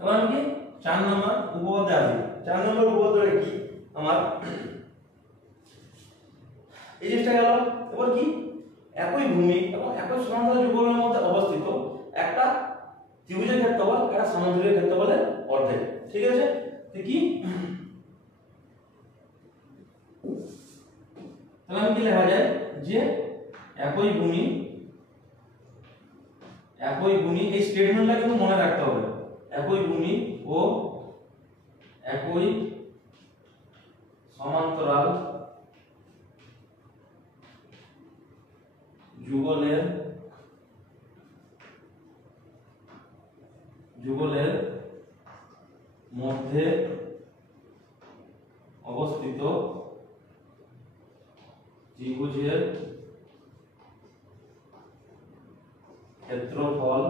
এবার আমি কি 4 নম্বর উপপাদ্যে আসি। 4 নম্বর উপপাদ্যটা কি আমার এই জিনিসটা গেল। এবার কি একই ভূমি এবং একই সমান্তরাল যুগলের মধ্যে অবস্থিত একটা ত্রিভুজের ক্ষেত্রফল একটা সমদ্বির ক্ষেত্রফলের অর্ধেক, ঠিক আছে? তো কি তাহলে আমি কি লেখা যায় যে একই ভূমি এই স্টেটমেন্টটা কিন্তু মনে রাখতে হবে। একই ভূমি ও একই সমান্তরাল যুগলের মধ্যে অবস্থিত ত্রিভুজের ক্ষেত্রফল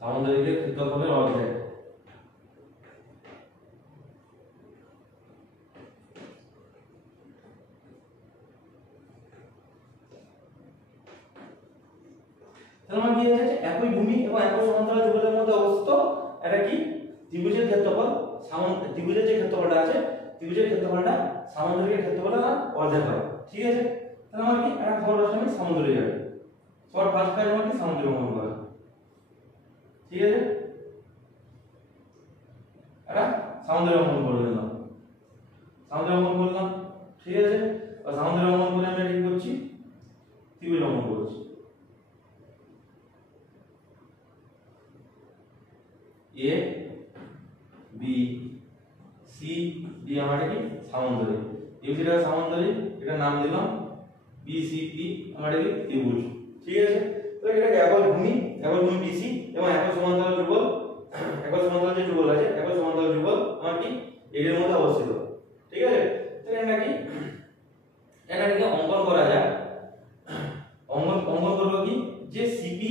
সামান্তরিকের ক্ষেত্রফলের অর্ধেক। তাহলে কি হচ্ছে একই ভূমি এবং একই সমান্তরাল যুগলের মধ্যে অবস্থিত এটা কি ত্রিভুজের ক্ষেত্রফল ত্রিভুজের যে ক্ষেত্রফলটা আছে ত্রিভুজের ক্ষেত্রফলটা সামান্তরিকের ক্ষেত্রফলের অর্ধেক হয়, ঠিক আছে? তাহলে আমার কি একটা খবর আসলে সামান্তরিক হবে। সবার ফার্স্ট কাজ আমার কি সামান্তরিক অঙ্কন করা, ঠিক আছে? এটা সামান্তরিক অঙ্কন করে দিলাম, ঠিক আছে? আর সামান্তরিক অঙ্কন করে আমরা কি করছি ত্রিভুজ অঙ্কন করছি। এ বি সি ডি আমার কি সামান্তরিক, এবিসিটা সামান্তরিক, এটা নাম দিলাম বিসিপি আমার কি ত্রিভুজ, ঠিক আছে? তো এটা একই ভূমি বিসি এবং একই সমান্তরাল যুগল, একই সমান্তরাল যে যুগল আছে একই সমান্তরাল যুগল আমার কি এর মধ্যে অবস্থিত, ঠিক আছে? তো এটা কি অঙ্কন করা যায়। অঙ্কন করব কি যে সিপি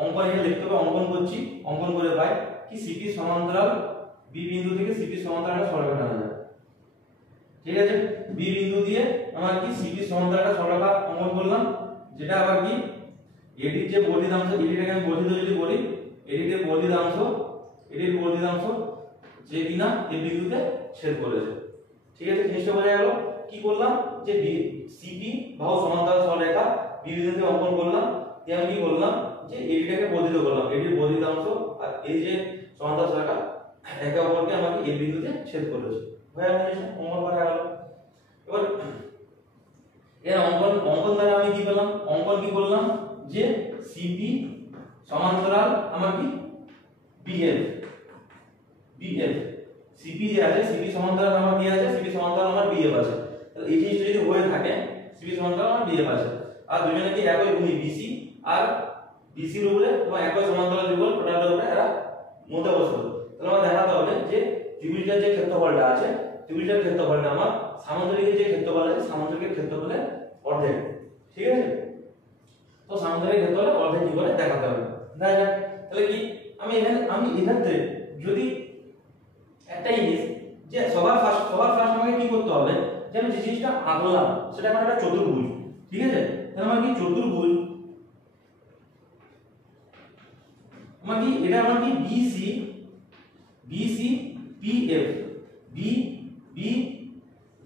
অঙ্কন এটা লিখতে হবে, অঙ্কন করছি, অঙ্কন করে পাই কি সিপি সমান্তরাল বি বিন্দু থেকে সিপি সমান্তরাল একটা সরলরেখা টানা যায়, ঠিক আছে? বি বিন্দু দিয়ে আমার কি সিপি সমান্তরাল একটা সরলরেখা অঙ্কন করলাম, যেটা আবার কি এডির যে বর্ধিতাংশ, এডিটাকে আমি বর্ধিত যদি বলি, এডির বর্ধিতাংশ যে কিনা এই বিন্দুতে ছেদ করেছে, ঠিক আছে? জিনিসটা বোঝা গেল। কি করলাম যে সিপি বাহু সমান্তরাল সরলরেখা বি বিন্দুতে অঙ্কন করলাম, দিয়ে আমি কি করলাম যে এডিটাকে বর্ধিত করলাম, এডির বর্ধিতাংশ আর এই যে সমান্তরাল সরলরেখা একে অপরকে আমাকে এই বিন্দুতে ছেদ করেছে, হয়ে গেল জিনিসটা অঙ্কন করা গেল। এবার এর অঙ্কন দ্বারা আমি কি পেলাম, অঙ্কন কি করলাম যে সিপি সমান্তরাল আমার কি বিএফ সিপি যে আছে সিপি সমান্তরাল আমার কি আছে, সিপি সমান্তরাল আমার বিএফ আছে। তাহলে এই জিনিসটা যদি হয়ে থাকে সিপি সমান্তরাল আমার বিএফ আছে, আর দুজনে কি একই ভূমি বিসি আর বিসির উপরে এবং একই সমান্তরাল যুগল টোটালের উপরে এরা মধ্যে অবস্থিত। তাহলে আমার দেখাতে হবে যে ত্রিভুজের যে ক্ষেত্রফলটা আছে ত্রিভুজের ক্ষেত্রফলটা আমার সামান্তরিকের যে ক্ষেত্রফল আছে সামান্তরিকের ক্ষেত্রফলের অর্ধেক, ঠিক আছে? তো সামান্তরিক ক্ষেত্রফলের অর্ধেক কি করে দেখাতে হবে, দেখা যাক। তাহলে কি আমি এক্ষেত্রে যদি একটা জিনিস যে সবার ফার্স্ট আমাকে কি করতে হবে যে আমি যে জিনিসটা আঁকলাম সেটা আমার একটা চতুর্ভুজ, ঠিক আছে? তাহলে আমার কি চতুর্ভুজ আমার কি এটা আমার কি বিসি পিএফ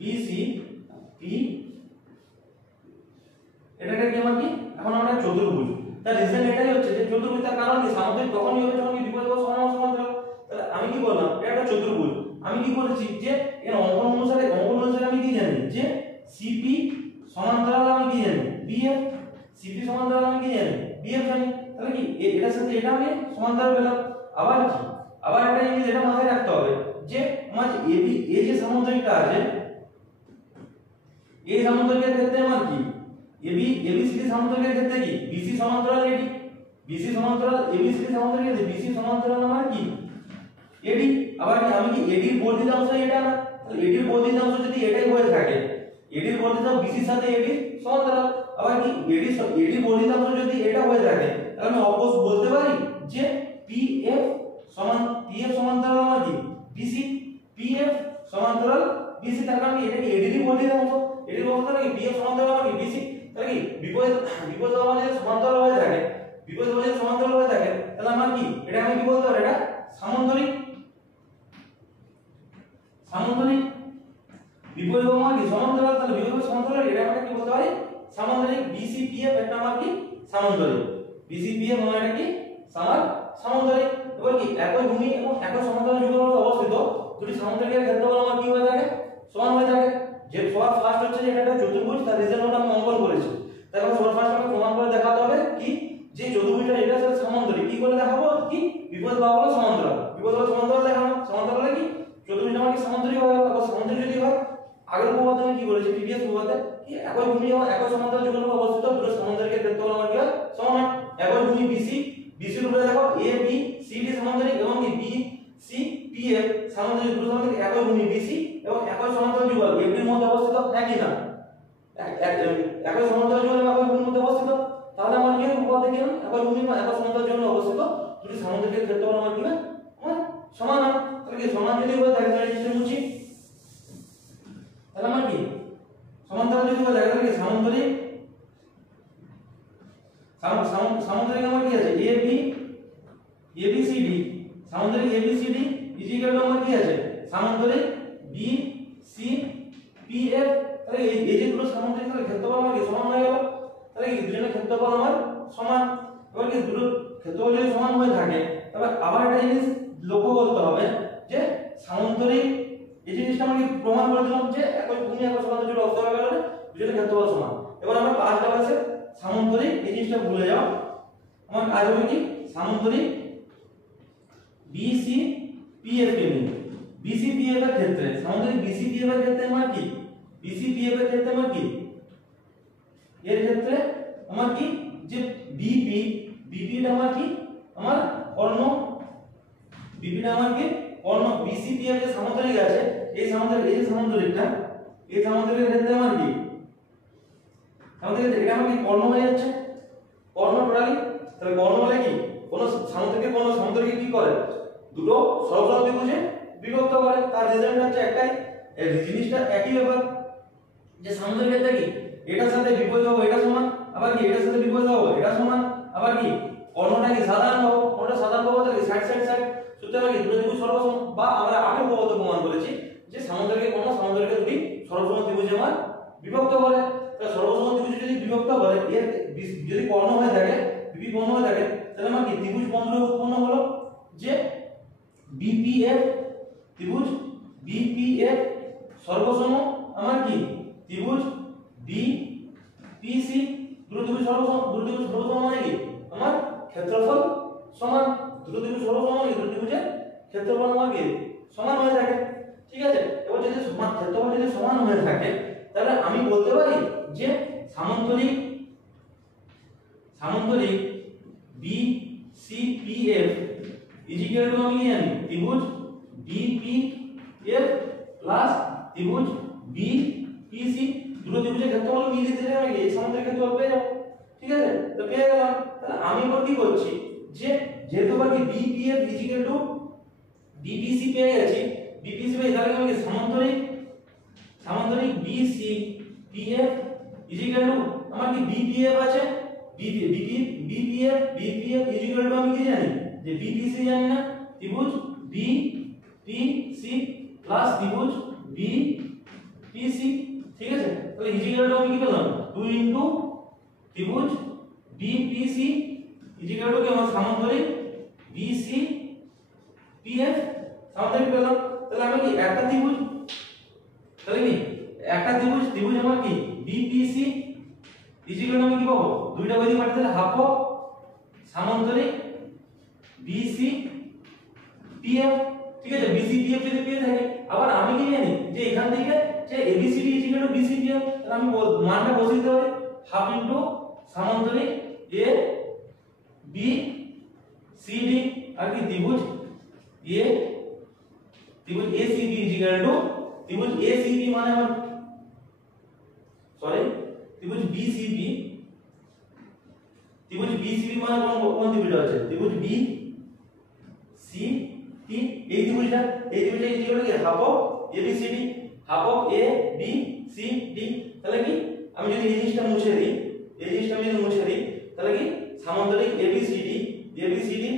বিসি আমার কি এখন আমরা চতুর্ভুজ। তার রিজন এটাই হচ্ছে যে চতুর্ভুজ, তার কারণ কি সামুদ্রিক তখনই হবে যখন কি বিপরীত বাহু সমান সমান্তরাল। তাহলে আমি কি বললাম এটা একটা চতুর্ভুজ। আমি কি করেছি যে এর অঙ্কন অনুসারে আমি কি জানি যে সিপি সমান্তরাল আমি কি জানি বিএফ, সিপি সমান্তরাল আমি কি জানি বিএফ জানি। তাহলে কি এটার সাথে এটা আমি সমান্তরাল পেলাম। আবার কি আবার একটা জিনিস এটা মাথায় রাখতে হবে যে আমার এবি এই যে সামুদ্রিকটা আছে, এই সামুদ্রিকের ক্ষেত্রে আমার কি এবিসিডি সামুদ্রিকের ক্ষেত্রে কি বিসি সমান্তরাল এডি, বিসি সমান্তরাল এবিসিডি সামুদ্রিকের ক্ষেত্রে বিসি সমান্তরাল আমার কি এডি। আবার কি আমি কি এডির বর্ধিত অংশ এটা না, তাহলে এডির বর্ধিত অংশ যদি এটাই হয়ে থাকে, এডির বর্ধিত বিসির সাথে এডি সমান্তরাল। আবার কি এডির বর্ধিত অংশ যদি এটা হয়ে থাকে তাহলে আমি অবশ্য বলতে পারি যে পিএফ সমান্তরাল আমার কি বিসি, পিএফ সমান্তরাল বিসি। তার কারণ কি এটা কি এডির বর্ধিত অংশ, এডির বর্ধিত অংশ কি পিএফ সমান্তরাল আমার কি বিসি। তাহলে কি বিপরীত বাহু যদি সমান্তরাল হয়ে থাকে, বিপরীত বাহু যদি সমান্তরাল হয়ে থাকে তাহলে আমার কি এটা আমি কি বলতে পারি এটা সামন্তরিক। বিপরীত বাহু আমার কি সমান্তরাল, তাহলে বিপরীত বাহু সমান্তরাল এটা আমরা কি বলতে পারি সামন্তরিক। বিসি পিএফ এটা আমার কি সামন্তরিক, বিসি পিএফ মানে এটা কি সামন্তরিক। এবার কি একই ভূমি এবং একই সমান্তরাল যুগল অবস্থিত দুটি সামন্তরিকের ক্ষেত্রফল আমার কি হয়ে থাকে সমান হয়ে থাকে। যে সবার ফার্স্ট হচ্ছে যে এটা একটা চতুর্ভুজ, তার রিজনটা আমি অঙ্কন করেছি। তাহলে সবার ফার্স্ট আমাকে প্রমাণ করে দেখাতে হবে কি যে চতুর্ভুজটা এটার সাথে সমান্তরিক। কি করে দেখাবো কি বিপরীত বাহুগুলো সমান্তরাল, বিপরীত বাহু সমান্তরাল দেখাবো। সমান্তরালে কি চতুর্ভুজটা আমার কি সামন্তরিক হয়ে গেল। আবার সামন্তরিক যদি হয় আগের উপপাদ্যে আমি কি করেছি প্রিভিয়াস উপপাদ্যে কি একই ভূমি এবং একই সমান্তরাল যুগল অবস্থিত দুটো সামন্তরিকের ক্ষেত্রফল আমার কি হয় সমান হয়। একই ভূমি বিসি, বিসির উপরে দেখো এ বি সি ডি সমান্তরিক এবং কি বি সি পি এফ সমান্তরিক, দুটো সমান্তরিক একই ভূমি বিসি এবং একই সমান্তরাল যুগল এর মধ্যে অবস্থিত একই না, একই সমান্তরাল যুগল এবং একই ভূমির মধ্যে অবস্থিত। তাহলে আমার কি উপপাদ্য কি একই ভূমি এবং একই সমান্তরাল যুগল অবস্থিত দুটি সামন্তরিকের ক্ষেত্রফল আমার কি হয় সমান হয়। তাহলে কি সমান যদি হয় তাহলে এটা মুছি, তাহলে আমার কি সমান্তরাল যদি হয় তাহলে কি সামন্তরিক সামন্তরিক আমার কি আছে এ বি এবিসিডি সামন্তরিক এবিসিডি ইজিক্যাল টু আমার কি আছে সামন্তরিক বি সি পি এফ। তাহলে এই যে দুটো সামন্তরিকের ক্ষেত্রফল আমার কি সমান হয়ে গেল। তাহলে কি দুজনের ক্ষেত্রফল আমার সমান। এবার কি দুটো ক্ষেত্রফল যদি সমান হয়ে থাকে তবে আবার একটা জিনিস লক্ষ্য করতে হবে যে সামন্তরিক এই জিনিসটা আমি প্রমাণ করে দিলাম যে একই ভূমি একই সমান্তরাল যুগল অবস্থিত হয়ে গেল দুজনের ক্ষেত্রফল সমান। এবার আমরা কাজটা আছে সামন্তরিক এই জিনিসটা ভুলে যাও। আমার কাজ হবে কি সামন্তরিক বিসি পিএফ কে নিয়ে, বিসি পিএফ এর ক্ষেত্রে সামন্তরিক বিসি পিএফ এর ক্ষেত্রে আমার কি বিসি পিএফ এর ক্ষেত্রে আমার কি এর ক্ষেত্রে আমার কি যে বিপি বিপিটা আমার কি আমার কর্ণ, বিপিটা আমার কি কর্ণ। বিসি পিএফ যে সামন্তরিক আছে এই সামন্তরিকটা এই সামন্তরিকের ক্ষেত্রে আমার কি আমাদের এটা আমার কি কর্ণ হয়ে যাচ্ছে কর্ণ টোটালি। তাহলে কর্ণ বলে কি কোন সামন্তরিকে কি করে দুটো সরলসম ত্রিভুজে বিভক্ত করে। তার রেজাল্ট হচ্ছে একটাই, এই জিনিসটা একই ব্যাপার যে সামন্তরিকের কি এটার সাথে বিপরীত বাহু এটা সমান, আবার কি এটার সাথে বিপরীত বাহু এটা সমান, আবার কি কর্ণটা কি সাধারণ বাহু, কোনটা সাধারণ বাহু থাকে সাইড সাইড সাইড। সুতরাং কি দুটো ত্রিভুজ সর্বসম বা আমরা আগে উপপাদ্য প্রমাণ করেছি যে সামন্তরিকের কোন সামন্তরিকের দুটি সর্বসম ত্রিভুজে আমার বিভক্ত করে। তাহলে সর্বসম ত্রিভুজ যদি বিভক্ত করে এর যদি কর্ণ হয়ে থাকে বিপি কর্ণ হয়ে থাকে তাহলে আমার কি ত্রিভুজ বন্ধন উৎপন্ন হলো যে বিপিএফ ত্রিভুজ বিপিএফ সর্বসম আমার কি ত্রিভুজ বিপিসি দুটো ত্রিভুজ সর্বসম মানে কি আমার ক্ষেত্রফল সমান। দুটো ত্রিভুজ সর্বসম মানে দুটো ত্রিভুজের ক্ষেত্রফল আমার কি সমান হয়ে থাকে। ঠিক আছে, এবার যদি ক্ষেত্রফল যদি সমান হয়ে থাকে তাহলে আমি বলতে পারি যে সামন্তরিক বিসিপিএফ ইজিক্যাল টু আমি কি জানি ত্রিভুজ বিপিএফ প্লাস ত্রিভুজ বিপিসি দুটো ত্রিভুজের ক্ষেত্রফল মিলিয়ে দিলে আমি এই সামন্তরিক ক্ষেত্রফল পেয়ে যাব। ঠিক আছে, তো পেয়ে গেলাম। তাহলে আমি এবার কি করছি যে যেহেতু আবার কি বিপিএফ ইজিক্যাল টু বিপিসি পেয়ে গেছি, বিপিসি পেয়ে তাহলে আমি সামন্তরিক বিসিপিএফ ইজিক্যাল টু আমার কি বিপিএফ আছে বিপিএফ ইজিক্যাল টু আমি কি জানি যে বিপিসি জানি না ত্রিভুজ বিপিসি প্লাস ত্রিভুজ বিপিসি। ঠিক আছে, তাহলে ইজিক্যাল টু আমি কি পেলাম 2 * ত্রিভুজ বিপিসি ইজিক্যাল টু কি আমার সামান্তরিক বিসি পিএফ সামান্তরিক পেলাম। তাহলে আমি কি একটা ত্রিভুজ, তাহলে কি একটা ত্রিভুজ, ত্রিভুজ আমার কি বিপিসি ইজিক্যাল টু আমি কি পাবো দুইটা ওই দিকে পাঠাতে হাফ অফ সামান্তরিক বিসি পিএফ। ঠিক আছে, বিসি পিএফ যদি পেয়ে থাকি, আবার আমি কি জানি যে এখান থেকে যে ABCD is equal to BC PF, তাহলে আমি মানটা বসিয়ে দিতে পারি হাফ ইনটু সামান্তরিক এ বি সি ডি আর কি ত্রিভুজ এ ত্রিভুজ এসিবি ইজিক্যাল টু ত্রিভুজ এসিবি মানে আমার সরি ত্রিভুজ বিসিবি, ত্রিভুজ বিসিবি মানে কোন ত্রিভুজটা আছে ত্রিভুজ বি সি টি, এই ত্রিভুজটা ইজিক্যাল টু কি half of ABCD half of A B C D. তাহলে কি আমি যদি এই জিনিসটা মুছে দিই, এই জিনিসটা আমি যদি মুছে দিই, তাহলে কি সামান্তরিক এবিসিডি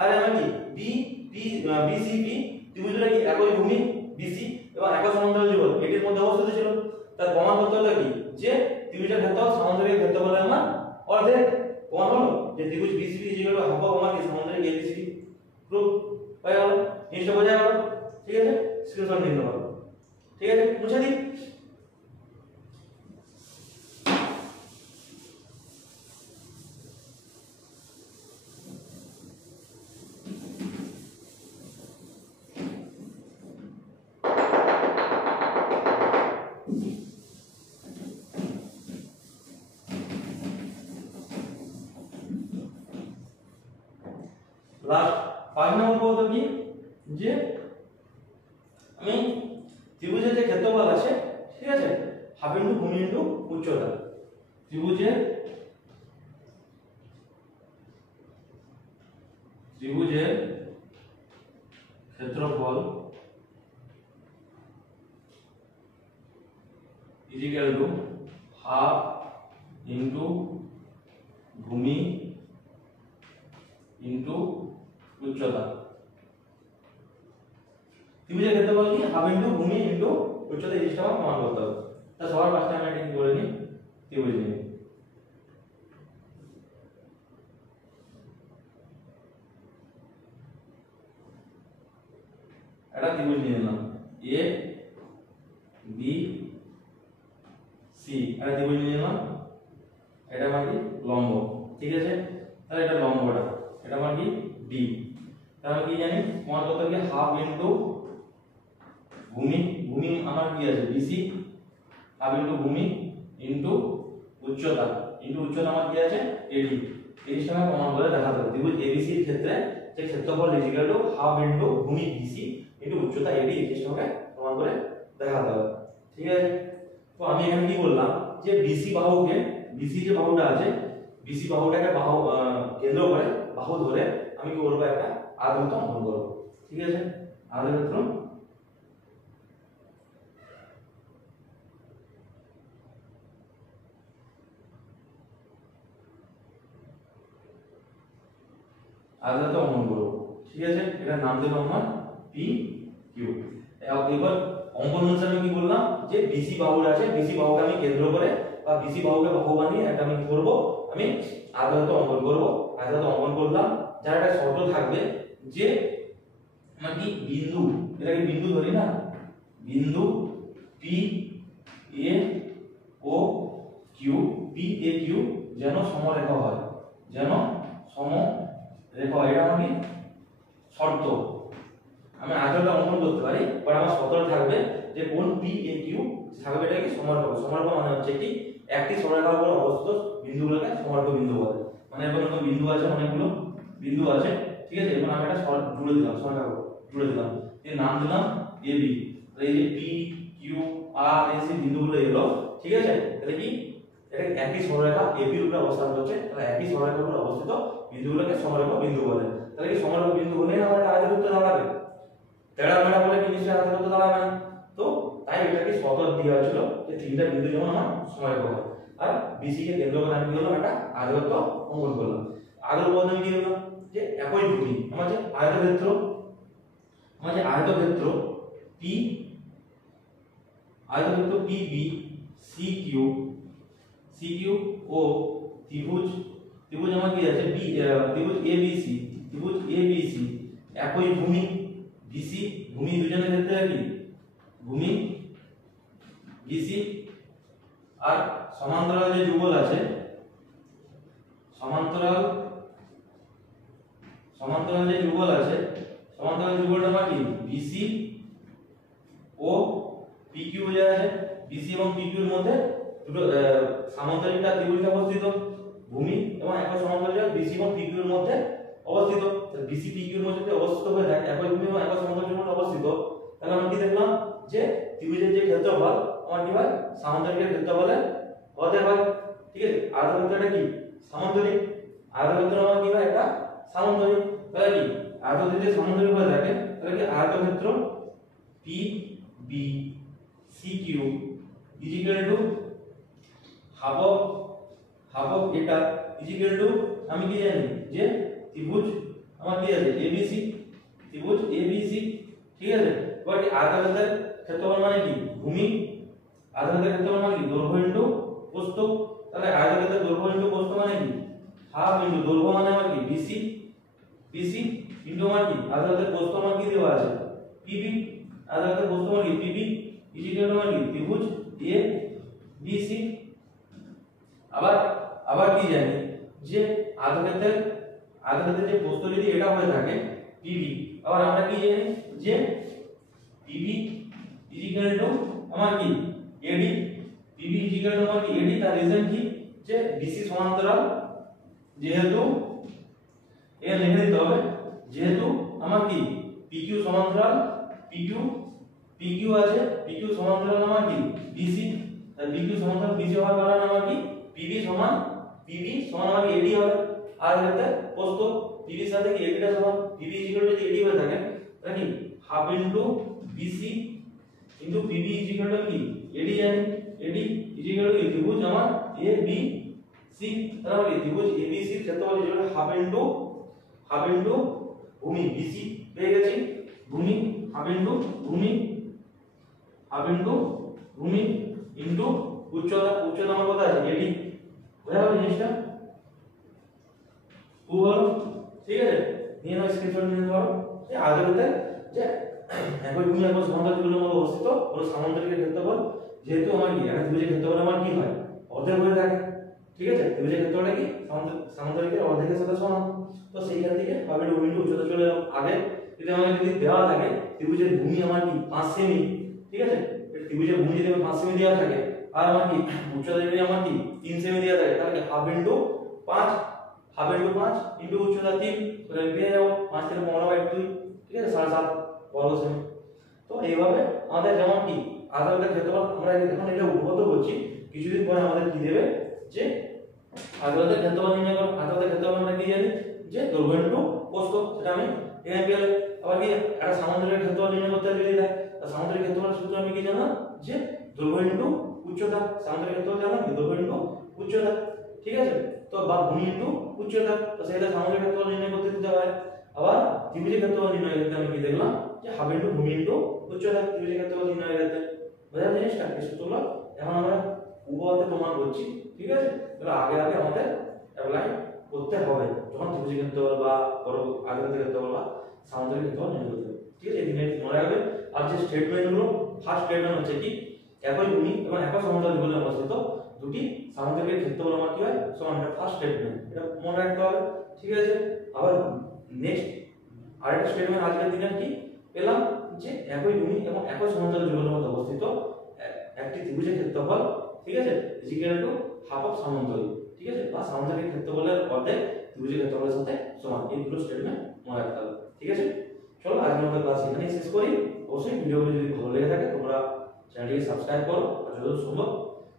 আর আমার কি বি পি বিসিপি ত্রিভুজটা কি একই ভূমি বিসি এবং একই সমান্তরাল যুগল এটির মধ্যে অবস্থিত ছিল। তার প্রমাণ করতে হলো কি যে ত্রিভুজের ক্ষেত্রফল সামান্তরিক ক্ষেত্রফলের মান অর্ধেক। প্রমাণ হলো যে ত্রিভুজ BCP equal to half of আমার কি সামান্তরিক এবিসিডি। প্রুফ হয়ে গেল, জিনিসটা বোঝা গেল। ঠিক আছে, স্ক্রিনশট নিতে পারো। ঠিক আছে, মুছে দিই। লাস্ট 5 নম্বর পদ কি যে আমি ত্রিভুজের যে ক্ষেত্রফল আছে, ঠিক আছে, হাফ ইনটু ভূমি ইনটু উচ্চতা। ত্রিভুজের ক্ষেত্রফল ইজিক্যাল টু হাফ ইনটু ভূমি ইনটু উচ্চতা। ত্রিভুজের ক্ষেত্রফল কি হাফ ইনটু ভূমি ইনটু উচ্চতা, এই জিনিসটা আমার প্রমাণ করতে হবে। তা সবার ফার্স্টে আমি এটা কি করে নিই, ত্রিভুজ নিই। এটা ত্রিভুজ নিয়ে নিলাম এ বি সি, এটা ত্রিভুজ নিয়ে নিলাম। এটা আমার কি লম্ব, ঠিক আছে, তাহলে এটা লম্বটা, এটা আমার কি ডি। তাহলে কি জানি প্রমাণ করতে হবে হাফ ইনটু ভূমি আমার কি আছে বিসি, হাফ ইনটু ভূমি ইনটু উচ্চতা আমার কি আছে এডি। এই জিনিসটা আমি প্রমাণ করে দেখাতে হবে। ত্রিভুজ এবিসি এর ক্ষেত্রে যে ক্ষেত্রফল ইকুয়াল টু হাফ ইনটু ভূমি বিসি ইনটু উচ্চতা এডি, এই জিনিসটাকে প্রমাণ করে দেখাতে হবে। ঠিক আছে, তো আমি এখানে কি বললাম যে বিসি বাহুকে, বিসি যে বাহুটা আছে, বিসি বাহুটাকে বাহু কেন্দ্র করে বাহু ধরে আমি কি করব একটা আয়তক্ষেত্র অঙ্কন করব। ঠিক আছে, আয়তক্ষেত্র অঙ্কন করব। ঠিক আছে, এটার নাম দিলাম আমরা পি কিউ। এবার অঙ্কন অনুসারে আমি কি বললাম যে বিসি বাহুটা আছে, বিসি বাহুকে আমি কেন্দ্র করে বা বিসি বাহুকে বাহু বানিয়ে একটা আমি কি করব, আমি আয়তক্ষেত্র অঙ্কন করব। আয়তক্ষেত্র অঙ্কন করলাম, যার একটা শর্ত থাকবে যে আমার কি বিন্দু, এটাকে বিন্দু ধরি না, বিন্দু পি এ ও কিউ, পি এ কিউ যেন সমরেখা হয়, যেন সমরেখা হয়। এটা আমার কি শর্ত। আমি আয়তটা অঙ্কন করতে পারি, বাট আমার শর্ত থাকবে যে কোন পি এ কিউ থাকবে, এটা কি সমরেখা। সমরেখা মানে হচ্ছে কি একটি সরলরেখার উপর অবস্থিত বিন্দুগুলোকে সমরেখা বিন্দু বলে। মানে এরকম বিন্দু আছে, অনেকগুলো বিন্দু আছে, ঠিক আছে। এবার আমি একটা জুড়ে দিলাম, সরলরেখা জুড়ে দিলাম, এর নাম দিলাম এ বি। এই যে পি কিউ আর এস এই বিন্দুগুলো এলো, ঠিক আছে। তাহলে কি এটা একই সরলরেখা এবি এর উপরে অবস্থান করছে, তাহলে একই সরলরেখার উপর অবস্থিত বিন্দুগুলোকে সমরেখা বিন্দু বলে। তাহলে কি সমরেখা বিন্দু হলেই আমার একটা আয়তক্ষেত্র দাঁড়াবে, তেড়া মেড়া বলে কি নিশ্চয়ই আয়তক্ষেত্র দাঁড়াবে না। তো তাই এটাকে শর্ত দেওয়া হয়েছিল যে তিনটা বিন্দু যেমন আমার সমরেখা হয়, আর বিসি কে কেন্দ্র করে আমি কি করলাম একটা আয়তক্ষেত্র অঙ্কন করলাম। আগের উদাহরণে আমি কি করলাম যে একই ভূমি আমার যে আয়তক্ষেত্র, আমার যে আয়তক্ষেত্র পি, আয়তক্ষেত্র P B C Q CQ ও ত্রিভুজ ত্রিভুজ আমার কি আছে ত্রিভুজ এবিসি ত্রিভুজ এবিসি একই ভূমি বিসি ভূমি দুজনের ক্ষেত্রে কি ভূমি বিসি আর সমান্তরাল যে যুগল আছে সমান্তরাল যে যুগল আছে সমান্তরাল যুগলটা আমার কি বিসি ও পিকিউ যে আছে বিসি এবং পিকিউ এর মধ্যে দুটো সামান্তরিকটা ত্রিভুজটা অবস্থিত ভূমি এবং একই সমান্তরাল বিসি এবং পিকিউ এর মধ্যে অবস্থিত বিসি পিকিউ এর মধ্যে অবস্থিত হয়ে থাকে একই ভূমি এবং একই সমান্তরাল যুগল অবস্থিত তাহলে আমরা কি দেখলাম যে ত্রিভুজের যে ক্ষেত্রফল আমার কি হয় সামান্তরিকের ক্ষেত্রফলের অর্ধেক হয় ঠিক আছে আয়তক্ষেত্রটা কি সামান্তরিক আয়তক্ষেত্র আমার কি হয় এটা সামান্তরিক তাহলে কি আয়তক্ষেত্র যদি সামান্তরিক হয়ে থাকে তাহলে কি আয়তক্ষেত্র P B C Q is equal to half of এটা ইজ ইকুয়াল টু আমি কি জানি যে ত্রিভুজ আমার কি আছে এবিসি ত্রিভুজ এবিসি ঠিক আছে বাট আয়তক্ষেত্রের ক্ষেত্রফল মানে কি ভূমি আয়তক্ষেত্রের ক্ষেত্রফল মানে কি দৈর্ঘ্য ইনটু প্রস্থ তাহলে আয়তক্ষেত্রের দৈর্ঘ্য ইনটু প্রস্থ মানে কি হাফ ইনটু দৈর্ঘ্য মানে আমার কি বিসি বিসি ইনটু মানে কি আয়তক্ষেত্রের প্রস্থ মানে কি দেওয়া আছে পিবি আয়তক্ষেত্রের প্রস্থ মানে কি পিবি ইজ ইকুয়াল টু মানে কি ত্রিভুজ এ বিসি আবার কি জানি যে আয়তক্ষেত্রের যে প্রস্থ যদি এটা হয়ে থাকে পিবি আবার আমরা কি জানি যে পিবি ইজ ইকুয়াল টু আমার কি এডি পিবি ইজ ইকুয়াল টু আমার কি এডি তার রিজন কি যে বিসি সমান্তরাল যেহেতু এ লিখে দিতে হবে যেহেতু আমার কি পিকিউ সমান্তরাল পিকিউ আছে পিকিউ সমান্তরাল আমার কি বিসি তাহলে পিকিউ সমান্তরাল বিসি হওয়ার কারণে আমার কি পিবি সমান আমার কি এডি হবে আর এতে প্রস্থ পিবি এর সাথে কি এডিটা সমান পিবি ইজ ইকুয়াল টু যদি এডি হয়ে থাকে তাহলে কি half into BC into PB is equal to কি এডি জানি এডি ইজ ইকুয়াল টু ত্রিভুজ আমার এ বি সি তাহলে কি ত্রিভুজ এ বি সি এর ক্ষেত্রফল is equal to half into ভূমি বিসি পেয়ে গেছি ভূমি হাফ ইনটু ভূমি ইনটু উচ্চতা আমার কথা আছে এডি বোঝা গেল জিনিসটা খুব ভালো ঠিক আছে নিয়ে নাও স্ক্রিনশট নিয়ে নাও যে আগেরতে যে একই ভূমি একই সমান্তরালের মধ্যে অবস্থিত কোন সামান্তরিকের ক্ষেত্রফল যেহেতু আমার কি একটা ত্রিভুজের ক্ষেত্রফল আমার কি হয় অর্ধেক হয়ে থাকে ঠিক আছে ত্রিভুজের ক্ষেত্রফলটা কি সামান্তরিকের অর্ধেকের সাথে সমান তো সেইখান থেকে হবে ভূমির উচ্চতা চলে এলাম আগে যদি দেওয়া থাকে ত্রিভুজের ভূমি আমার কি 5 সেমি ঠিক আছে ত্রিভুজের ভূমি যদি 5 সেমি দেওয়া থাকে আর আমার কি উচ্চতা যদি আমার কি 3 সেমি দেওয়া থাকে তাহলে হাফ ইনটু 5 ইনটু উচ্চতা 3 তাহলে পেয়ে যাবো 5 থেকে 15/2 ঠিক আছে 7.5 বর্গ সেমি তো এইভাবে আমাদের যেমন কি আয়তক্ষেত্রের ক্ষেত্রফল আমরা এখন এটা উপপাদ্য করছি কিছুদিন পরে আমাদের কি দেবে যে আয়তক্ষেত্রের ক্ষেত্রফল নির্ণয় করো আয়তক্ষেত্রের ক্ষেত্রফল আমরা কি জানি যে দৈর্ঘ্য ইনটু প্রস্থ সেটা আমি এখানে পেয়ে আবার কি একটা সামান্তরিকের ক্ষেত্রফল নির্ণয় করতে যদি দেয় তাহলে সামান্তরিক ক্ষেত্রফলের সূত্র আমি কি জানা যে দৈর্ঘ্য ইনটু উচ্চতা সামান্তরিক ক্ষেত্রফল জানা কি দৈর্ঘ্য ইনটু উচ্চতা ঠিক আছে তো বা ভূমি ইনটু উচ্চতা তো সেটা সামান্তরিক ক্ষেত্রফল নির্ণয় করতে দিতে হয় আবার ত্রিভুজের ক্ষেত্রফল নির্ণয় করতে আমি কি দেখলাম যে হাফ ইনটু ভূমি ইনটু উচ্চতা ত্রিভুজের ক্ষেত্রফল নির্ণয় করতে বোঝা জিনিসটা এই সূত্রগুলো এখন আমরা উপপাদ্যে প্রমাণ করছি ঠিক আছে তাহলে আগে আমাদের অ্যাপ্লাই করতে হবে যখন ত্রিভুজের ক্ষেত্রফল বা আয়তক্ষেত্রের ক্ষেত্রফল বা সামান্তরিক ক্ষেত্রফল নির্ণয় করতে হবে ঠিক আছে এই দিনে মনে রাখবে আর যে স্টেটমেন্টগুলো ফার্স্ট স্টেটমেন্ট হচ্ছে কি একই ভূমি এবং একই সমান্তরাল যুগলে অবস্থিত দুটি সামান্তরিকের ক্ষেত্রফল আমার কি হয় সমান এটা ফার্স্ট স্টেটমেন্ট এটা মনে রাখতে হবে ঠিক আছে আবার নেক্সট আরেকটা স্টেটমেন্ট আজকের দিনে কি পেলাম যে একই ভূমি এবং একই সমান্তরাল যুগলের মধ্যে অবস্থিত একটি ত্রিভুজের ক্ষেত্রফল ঠিক আছে is equal to half of সামান্তরিক ঠিক আছে বা সামান্তরিক ক্ষেত্রফলের অর্ধেক ত্রিভুজের ক্ষেত্রফলের সাথে সমান এই দুটো স্টেটমেন্ট মনে রাখতে হবে ঠিক আছে চলো আজকের মতো ক্লাস এখানেই শেষ করি অবশ্যই ভিডিওগুলো যদি ভালো লেগে থাকে তোমরা চ্যানেলটিকে সাবস্ক্রাইব করো আর যতদূর সম্ভব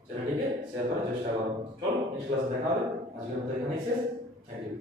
চ্যানেলটিকে শেয়ার করার চেষ্টা করো চলো নেক্সট ক্লাসে দেখা হবে আজকের মতো এখানেই শেষ থ্যাংক ইউ